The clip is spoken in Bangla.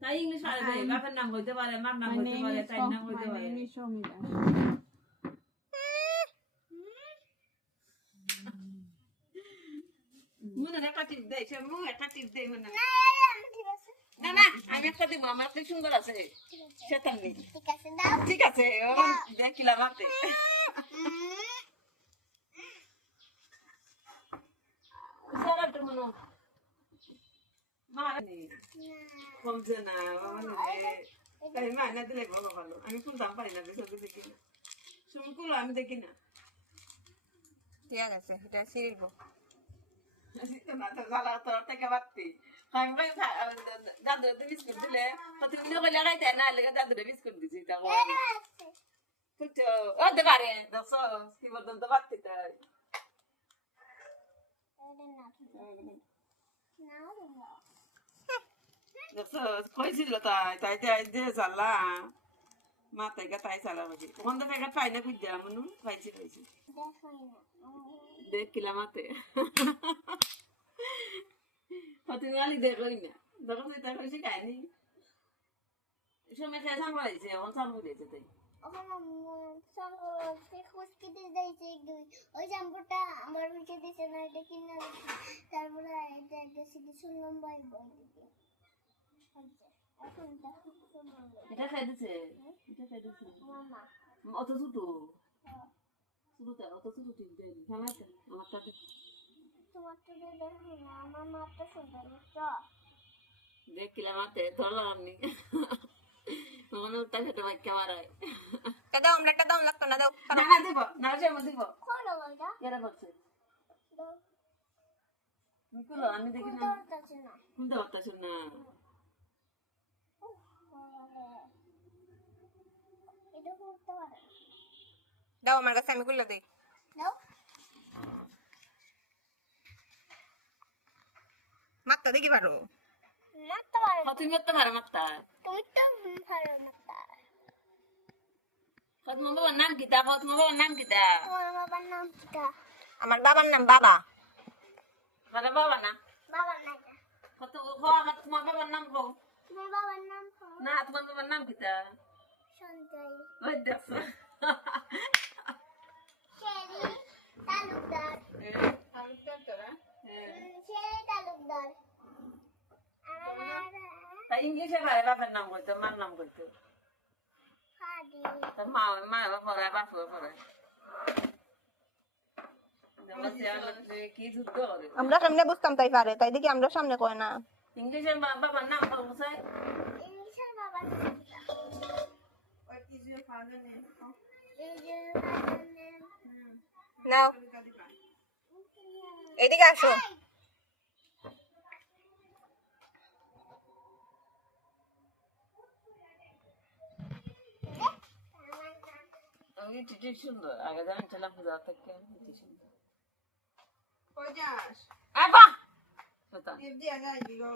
তাই ইংলিশ পারে যে বাপের নাম হইতে পারে মার নাম হইতে পারে তাই নাম হইতে পারে মনে একটা টিপ দেয় সে মুখ একটা টিপ দেয় মনে না না আমি একটা দিব আমার তো সুন্দর আছে সেটার নেই ঠিক আছে দেখিলাম হাতে কমছে না মায়না দিলে ভালো ভালো আমি শুনতাম পারি না দেখি না শুনকুলো আমি দেখি না ঠিক আছে এটা সিরিলবো থেকে বাড়তি দাদু বিস্কুট দিলে প্রতিদিন করে লাগাইতে না লেগে দাদু বিস্কুট দিছি হতে পারে দেখছো কি বলতাম তো বাড়তি তাই কইছিল তাই তাই তাই দিয়ে চালা মাথায় তাই চালা বাকি ওখান থেকে একটা পাই না খুঁজা মনু পাইছি পাইছি দেখিলাম হাতে তুমি আলি দেখোই না দেখো তাই কইছি খাইনি সময় খেয়ে সামলাইছে এখন সামলাইছে তাই ওই জাম্পুটা আমার উঠে দিছে না এটা কিনা তারপরে এটা একটা সিটি শুনলাম ভাই বই দিকে এটা খাই দিছে মামা অত ছোট ছোটটা অত ছোট ঠিক দেয় খানাতে আমার তাতে তোমার তো দেখি না আমার মাথা সুন্দর তো দেখিলাম হাতে ধরলাম নি মনে উঠটা খেতে ভাই ক্যামেরায় দাও আমলাটা দাও লাগতো না দাও না না দিব না সে মত দিব কোন বলটা এরা বলছে দাও নিকুলো আমি দেখি না কোনটা হতাছ না এটা করতে পারে দাও আমার কাছে আমি খুলে দেই দাও মাত্তা দেখি পারো মাত্তা পারো তুমি মাত্তা পারো মাত্তা তুমি তো পারো মাত্তা তোমার বাবার নাম কি তা তোমার বাবার নাম কি তা তোমার বাবার নাম কি তা আমার বাবার নাম বাবা মানে বাবা না বাবা না কত আমার তোমার বাবার নাম কও তোমার বাবার নাম কও না তোমার বাবার নাম কি তা সঞ্জয় ওই দেখো শেরি তালুকদার তালুকদার তোরা শেরি তালুকদার তা ইংলিশে ভাই বাবার নাম কইতো মার নাম কইতো হাদি তা মা বাবা বাবা পড়ে আমরা সামনে বুঝতাম তাই পারে তাই দেখি আমরা সামনে কয় না ইংলিশের বাবার নাম বলছে ইংলিশের বাবার ওই কিছু ফাদার নেম নাও এদিকে আসো আমি টিটি সুন্দর আগে জানছিলাম পূজা থেকে টিটি সুন্দর কই যাস আবা কথা এফডি আগে আইবি গো